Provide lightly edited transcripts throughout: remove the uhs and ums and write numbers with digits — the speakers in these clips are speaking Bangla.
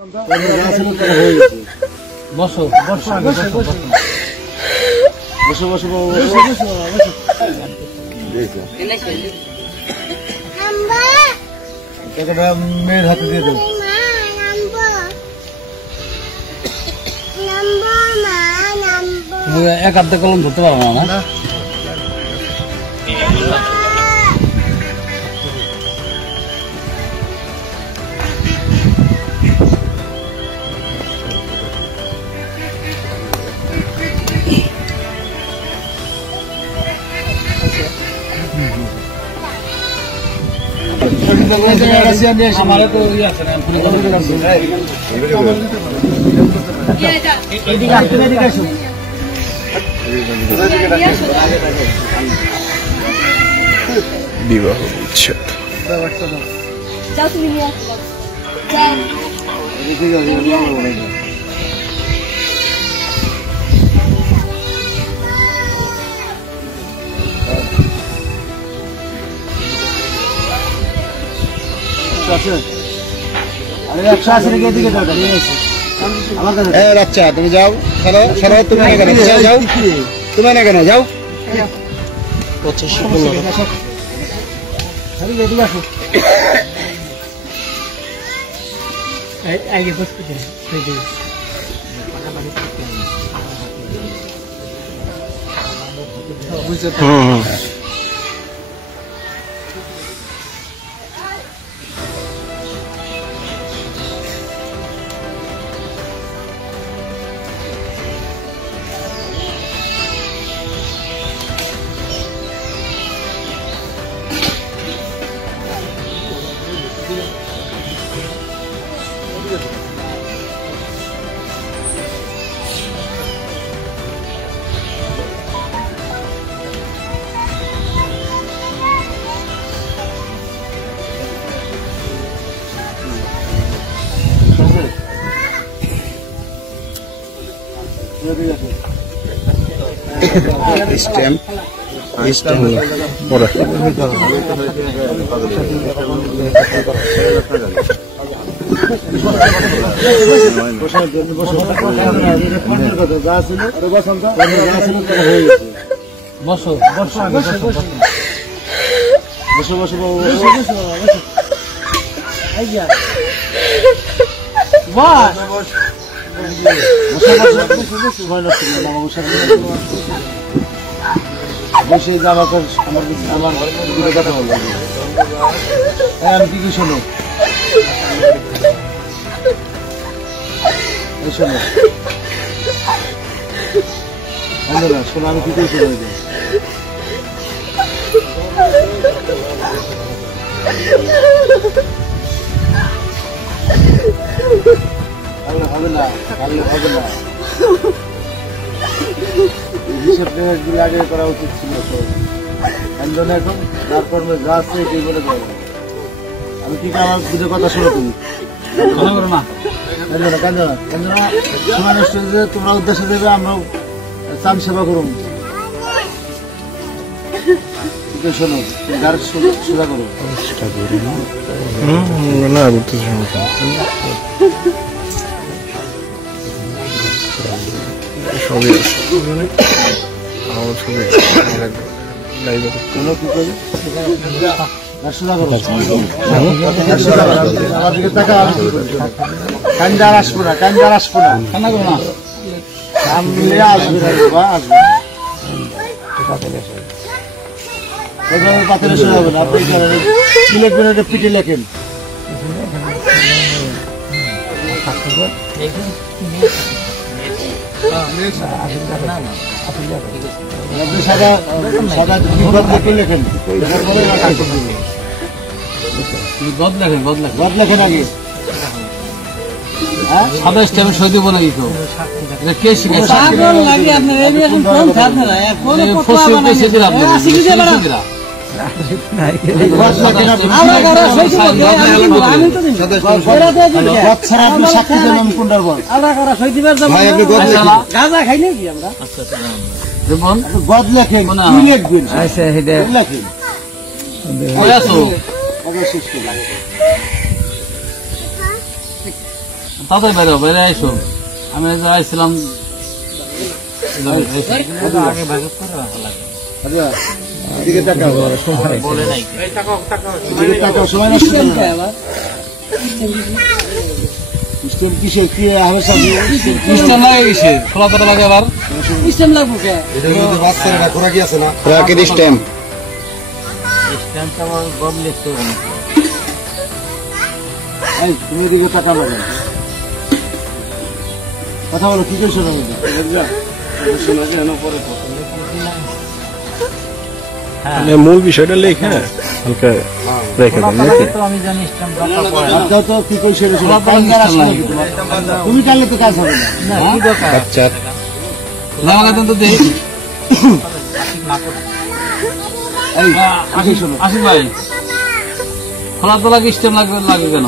বসো বসো বসো বসো মেয়ের হাতে দিয়ে দেবো। এক হাতে কলম ধরতে পারবো না। আমার তো ইয়ে আছে না বিবাহ বিচ্ছেদ। আচ্ছা তুমি যাও, তুমি না কেন যাও, তুমি না কেন যাও। বসো বসো বসো বসো বসে আমাকে আমার কথা বলবো। আমি কি শোনো শোনো না শোনো, আমি কি করে হবে না হবে না, হিসেবটা আগে করা উচিত ছিল। তো এখন যার কর্মে যা আছে এটাই বলে দেবো। আমি ঠিক আমার দুটো কথা শোনো, তুমি কথা বলো না, তোমরা উদ্দেশ্য দেবে, আমরাও চান সেবা করুন। শোনো যার সেবা করো না সবই কান্দার আসবো না, কান্দার আসবো না, কান্না করো না, আসবে পাথরে শোনা হবে না। আপনি কি লিখবেন, এটা পিঠে লেখেন। সাদা সাদা লিখে লেখেন, গদ লেখেন, গদ লেখেন আগে। সাদা স্টেপে সই দিব নাকি তো? কে শিখেছে? গদ লেখেন, কি লিখবেন? লেখেন তাড়াতাড়ি বাইরে বাইরে আইসো। আমি আইছিলাম আচ্ছা এদিকে তাকাও, বলে নাই এদিকে তাকাও, সময় নষ্ট করো না। স্টেম কিসে কি হবে সব স্টেম লাগে গেছে, খোলা পাতা লাগে আবার সিস্টেম লাগবো কে? এটা কিন্তু বাচ্চারা না খোরা কি আছে না রাকের স্টেম স্টেমটা আমার গম লিখতে হবে। এই তুমি এদিকে তাকাবো না। কথা বলো কি কইছো না বুঝা শোনা যায় না পরে কথা। মানে মূল বিষয়টা লেখা হালকা রেখে দেন নাকি? তো আমি জানি স্টেম দরকার পড়ে না। বাদ দাও তো কি কইছো না শোনা। তুমি টানলে তো কাজ হবে না। না, কি দরকার? আচ্ছা জামা কাপড় তো দেই। এই কি কইছো না? আসিফ ভাই, খোলা তোলা কি স্টেম লাগবে লাগে কেন?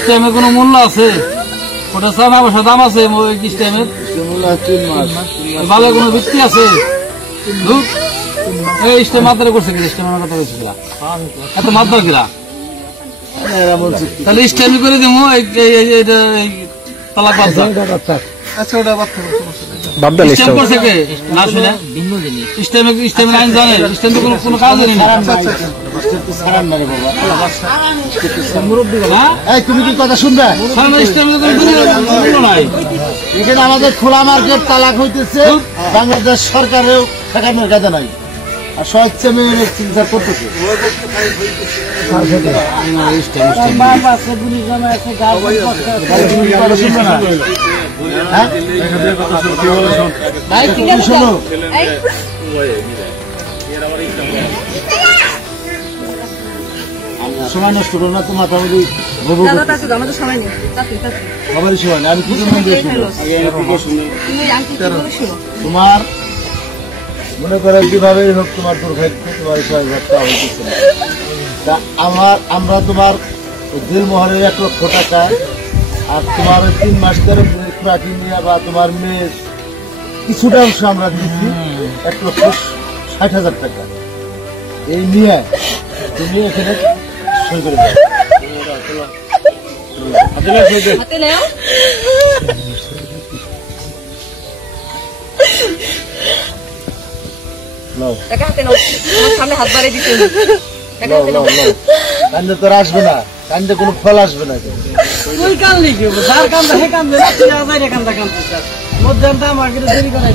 স্টেমের কোনো মূল্য আছে? ওটা 6 মাসের দাম আছে স্টেমের? শিমুলা 3 মাস। ভালো কোনো ভিত্তি আছে? ধুর, এই স্টেম মাত্রা করছে কি? স্টেমের কথা বলছে কিরা? এত মাত্রা কিরা? এরা বলছে কি? তাহলে স্টেমই করে দেবো এটা তালাক বাচ্চা। আচ্ছা ওটা বাচ্চা বাদ দেন স্টেম করছে কে? না শুনে ভিন্ন জিনিস। স্টেমের আইন জানে? স্টেম তো কোনো কাজ জানি না। সারান না রে বাবা। হ্যাঁ? এই তুমি কি কথা শুনবে? স্টেমের কোনো মূল্য নাই। এখানে আমাদের খোলা মার্কেট তালাক হইতেছে, বাংলাদেশ সরকারেও ঠেকানোর কাজে নাই, আর স্বেচ্ছা মেয়ে চিকিৎসা করতেছে। বাপ আছে, পুলিশ জামা আছে, গার্জেন আছে। তুমি কি কথা শুনবে না? হ্যাঁ? ভাই ঠিক তুমি আছে শোনো, সময় নষ্ট করো না, তোমার ফ্যামিলি দাদা তাতে আমাদের সময় নেই তাতে সবারই সময় না। আমি কি জন্য শুনি তোমার মনে করে কিভাবে হোক তোমার দুর্ভাগ্য তোমার সহায়তা হইতেছে না। তা আমরা তোমার দিলমোহরের 1 লক্ষ টাকা আর তোমার 3 মাস ধরে প্রাচীন নিয়ে বা তোমার মেয়ের কিছুটা অংশ আমরা দিচ্ছি 1,60,000 টাকা। এই নিয়ে তুমি এখানে সই করে দাও। হাতে নাও নাও টাকা হাতে নাও আমার সামনে হাত বাড়িয়ে দিতে টাকা নাও হাতে নাও নাও নাও। কান্দে তোর আসবে না, কান্দে কোনো ফল আসবে না। তুই কান লিখি যার কান দেখে কান দেনা তুই আজাই রে কান দা কান তুই মধ্যমটা আমার কিন্তু দেরি করাই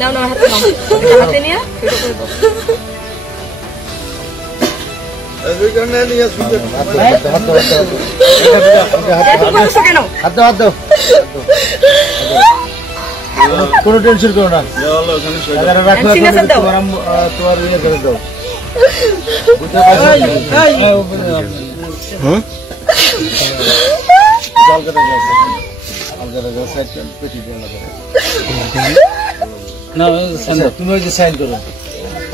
নাও নাও হাতে নাও হাতে নিয়ে কেন হাত দাও। কোনো টেনশন করো না, টাকাটা রাখো, ঠিক আছে, দাও। তোমার ইয়ে করে দাও। বুঝতে হুম পারছো? তুমি ওই যে সাইন করো।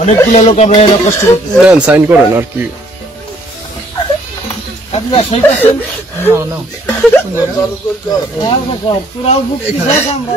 অনেকগুলো লোক আমরা এরা কষ্ট করতেছি। দেন সাইন করেন আর কি আপনারা সই করছেন? না না তোরাও বুক কি আমরা